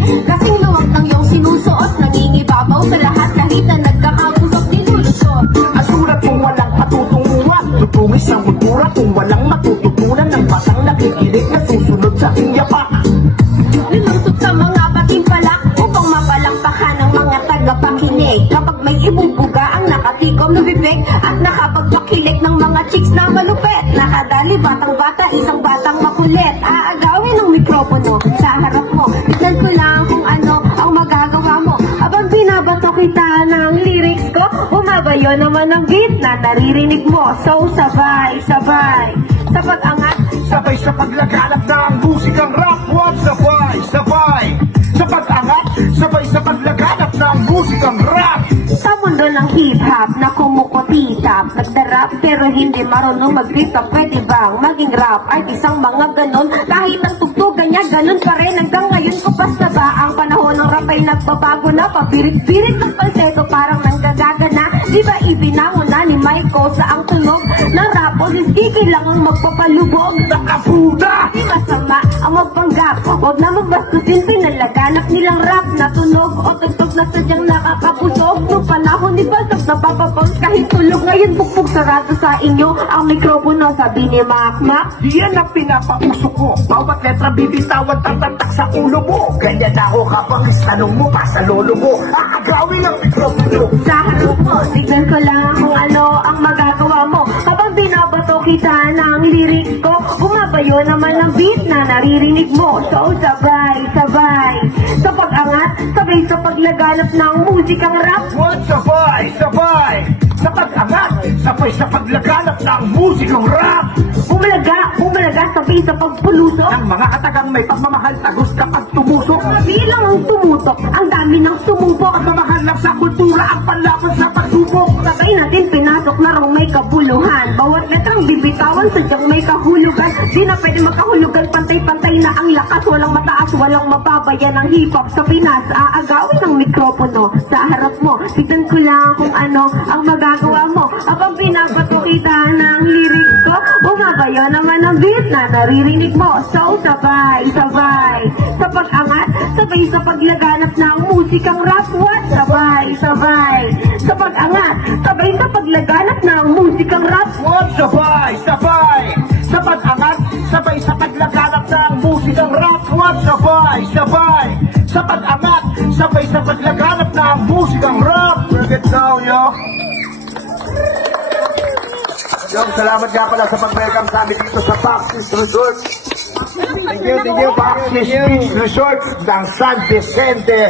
Kasing luwag ng iyong sinusuot, nangingibabaw sa lahat kahit na nagkakapusok nilulusot. Ang surat kung walang patutunguhan, tutungis ang kultura kung walang matututunan ng batang nakikinig na susunod sa iyapak. Lilusot sa mga patimpalak upang mapalakpakan ng mga tagapakinig. Kapag may ibubuga ang nakatikom na bibig at nakapagpakilig ng mga chicks na malupet. Nakadali batang-bata, isang batang makulit. Aagawin ng mikropono sa harap mo. Tignan ko lang kung ano ang magagawa mo. Abang binabato kita ng lyrics ko, umabayo naman ang beat na naririnig mo. So sabay, sabay, sa pag-angat, sabay sa paglaganap ng musikang rap. What? Sabay, sabay, sa pag-angat, sabay sa paglaganap ng musikang rap. Sa mundo ng hip-hop na kumukutitap, nagdarap pero hindi marunong mag-rap. Pwede bang maging rap ay isang mga ganon? Kahit ang tugtugan niya ganon pa rin. Hanggang ngayon ko basta ba ang panahon ng rap ay nagbabago na? Pabirit-birit ng falsetto parang nanggagaga na. Di ba ibinangon na ni Michael sa ang tunog ng rap? O Kiki lang ang magpapalubog. Nakapuda! Di masama ang magpanggap. Huwag na mabastusin, pinalaganap nilang rap na tunog o tugtog na sadyang nakakapusog. Noong panahon ni Baltok napapapaus kahit tulog. Ngayon bukbog sarado sa inyo ang mikropono, sabi ni Makmak. Yan ang pinapauso ko. Bawat letra bibitawan, tatatak sa ulo mo. Ganyan ako kapag istanong mo pa sa lolo mo. Aagawin ang mikropono Sa harap mo, tignan ko lang kung ano ang magagawa mo. Habang binabato kita ng lyrics ko, bumabayo naman ang beat na naririnig mo. So sabay, sabay, sa pag-angat, sabay sa paglaganap ng musikang rap. What? Sabay, sabay, sa pag-angat, sabay sa paglaganap ng musikang rap. Bumalaga, sabay sa pagpulusok. Ang mga atagang may pagmamahal, tagos kapag tumusok. Bilang ang tumutok, ang dami ng sumubok. Pagmamahal lang sa kultura, ang panlaban sa pagsubok. Sabay natin pinasok na raw may kabuluhan. Bawat letrang bibitawan, sadyang may kahulugan. Di na pwede makahulugan, pantay-pantay na ang lakas. Walang mataas, walang mababa, yan ang hip-hop sa Pinas. Aagawin ng mikropono sa harap mo. Tignan ko lang kung ano ang magagawa mo. Habang pinapato kita ng lyrics ko, bumabayo naman ang beat na naririnig mo. So sabay, sabay, sa pag-angat, sabay sa paglaganap ng musikang rap. What? Sabay, sabay, sa pag-angat, sabay sa paglaganap ng musikang rap. What? Sabay, sabay, sa pag-angat, sabay sa paglaganap ng musikang rap. What? Sabay, sabay, sa pag-angat, sabay sa paglaganap ng musikang rap. Bring it down, yo. Yo, salamat nga pala sa pag-welcome sa amin dito sa Baxis Resort. Thank you, Baxis Beach Resort ng San Vicente.